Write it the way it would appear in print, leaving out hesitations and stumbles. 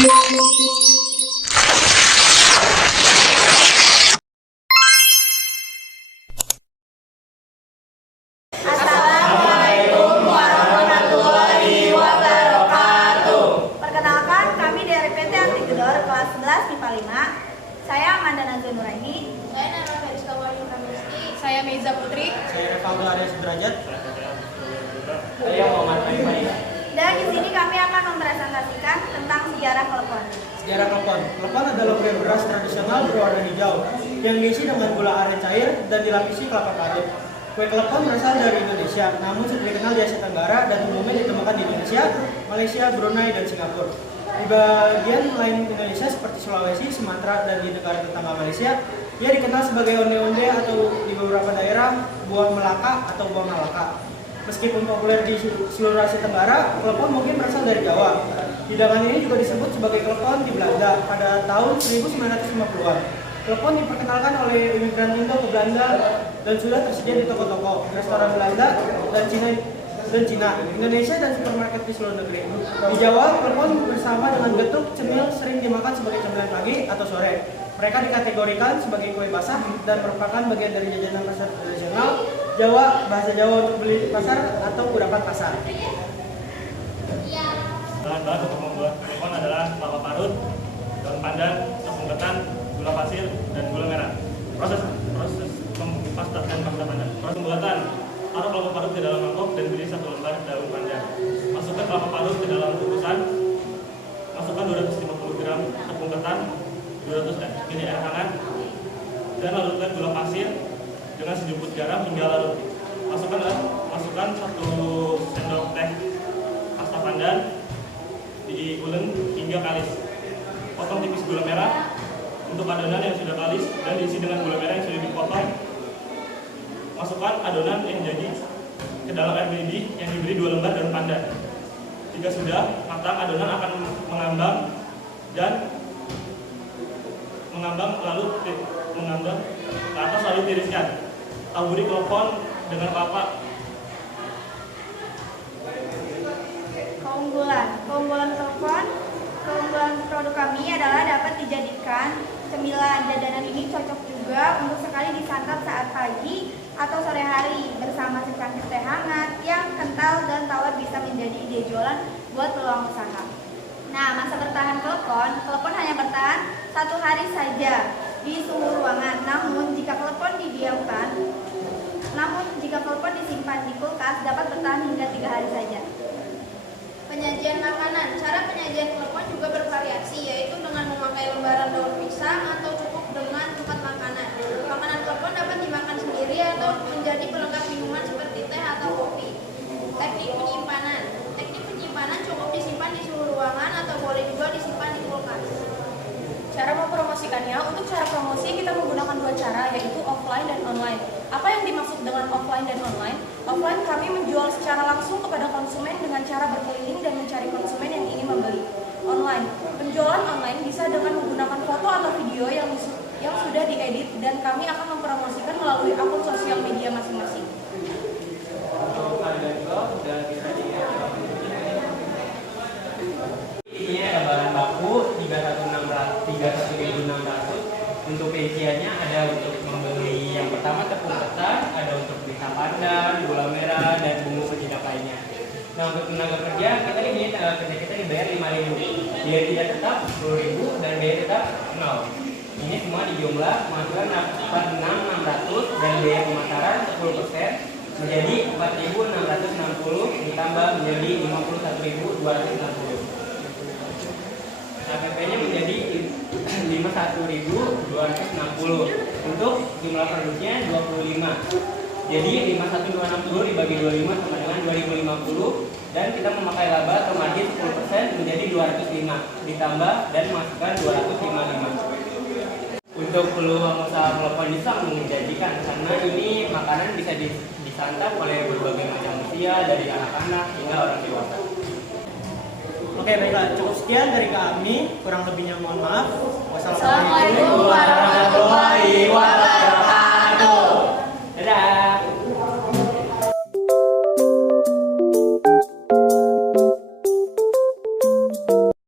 Assalamualaikum warahmatullahi wabarakatuh. Perkenalkan, kami dari PT Anti Gedor kelas 11 MIPA 5. Saya Amanda Nazwa Nuraini. Saya Nara Feriska Wahyu Pramesti. Saya Meiza Putri. Saya Revaldo Arya Sudrajat. Saya Muhammad Fahmi. Dan di sini kami akan mempresentasikan tentang sejarah klepon. Sejarah klepon. Klepon adalah kue beras tradisional berwarna hijau yang diisi dengan gula aren cair dan dilapisi kelapa parut. Kue klepon berasal dari Indonesia, namun sudah dikenal di Asia Tenggara dan umumnya ditemukan di Indonesia, Malaysia, Brunei, dan Singapura. Di bagian lain Indonesia seperti Sulawesi, Sumatera, dan di negara tetangga Malaysia, ia dikenal sebagai onde-onde atau di beberapa daerah buah melaka atau buah malaka. Meskipun populer di seluruh Asia Tenggara, klepon mungkin berasal dari Jawa. Hidangan ini juga disebut sebagai klepon di Belanda pada tahun 1950-an. Klepon diperkenalkan oleh imigran Indo ke Belanda dan sudah tersedia di toko-toko, restoran Belanda dan Cina, Indonesia, dan supermarket di seluruh negeri. Di Jawa, klepon bersama dengan getuk, cemil sering dimakan sebagai cemilan pagi atau sore. Mereka dikategorikan sebagai kue basah dan merupakan bagian dari jajanan pasar tradisional Jawa, bahasa Jawa untuk beli di pasar atau kudapan pasar. Bahan-bahan untuk membuat klepon adalah kelapa parut, daun pandan, tepung ketan, gula pasir, dan gula merah. Proses pasta pandan. Proses pembuatan: taruh kelapa parut ke dalam mangkok dan beri 1 lembar daun pandan. Masukkan kelapa parut ke dalam kukusan. Masukkan 250 gram tepung ketan, 200 ml air hangat, dan larutkan gula pasir dengan sejumput garam hingga larut. Masukkan 1 sendok teh pasta pandan, diulek hingga kalis. Potong tipis gula merah untuk adonan yang sudah kalis dan diisi dengan gula merah yang sudah dipotong. Masukkan adonan yang jadi ke dalam air mendidih yang diberi 2 lembar daun pandan. Jika sudah matang, adonan akan mengambang ke atas lalu tiriskan. Taburi klepon dengan kelapa. Keunggulan klepon. Keunggulan produk kami adalah dapat dijadikan cemilan. Jajanan ini cocok juga untuk sekali disantap saat pagi atau sore hari bersama secangkir teh hangat yang kental dan tawar, bisa menjadi ide jualan buat peluang usaha. Nah, masa bertahan klepon hanya bertahan 1 hari saja di suhu ruangan. Namun jika klepon disimpan di kulkas dapat bertahan hingga 3 hari saja. Penyajian makanan. Cara penyajian klepon juga bervariasi, yaitu dengan memakai lembaran daun pisang atau cukup dengan 4 makanan. Makanan klepon dapat dimakan sendiri atau menjadi pelengkap minuman seperti teh atau kopi. Teknik penyimpanan. Teknik penyimpanan cukup disimpan di suhu ruangan atau boleh juga disimpan di kulkas. Cara mempromosikannya, untuk cara promosi kita menggunakan 2 cara, yaitu offline dan online. Apa yang dimaksud dengan offline dan online? Offline kami menjual secara langsung kepada konsumen dengan cara berkeliling dan mencari konsumen yang ingin membeli. Online, penjualan online bisa dengan menggunakan foto atau video yang sudah diedit dan kami akan mempromosikan melalui akun sosial media masing-masing. Ini ada bahan baku 31.600. Untuk perinciannya ada untuk membeli yang pertama tepung ketan, ada untuk pita pandan, gula merah, dan bumbu penyedap lainnya. Nah, untuk tenaga kerja kita dibayar 5.000. Biaya tidak tetap 10.000 dan biaya tetap 0. Ini semua dijumlah menghasilkan 46.600 dan biaya pemasaran 10% menjadi 4.660 ditambah menjadi 51.260. KPP-nya menjadi 51.260. Untuk jumlah produksinya 25. Jadi 51.260 dibagi 25 sama dengan 2050 dan kita memakai laba atau margin 10% menjadi 205 ditambah dan masukkan 255. Untuk peluang usaha klepon ini sangat menjanjikan karena ini makanan bisa disantap oleh berbagai macam usia dari anak-anak hingga orang dewasa. Oke, baiklah, cukup sekian dari kami. Kurang lebihnya mohon maaf. Wassalamualaikum warahmatullahi wabarakatuh.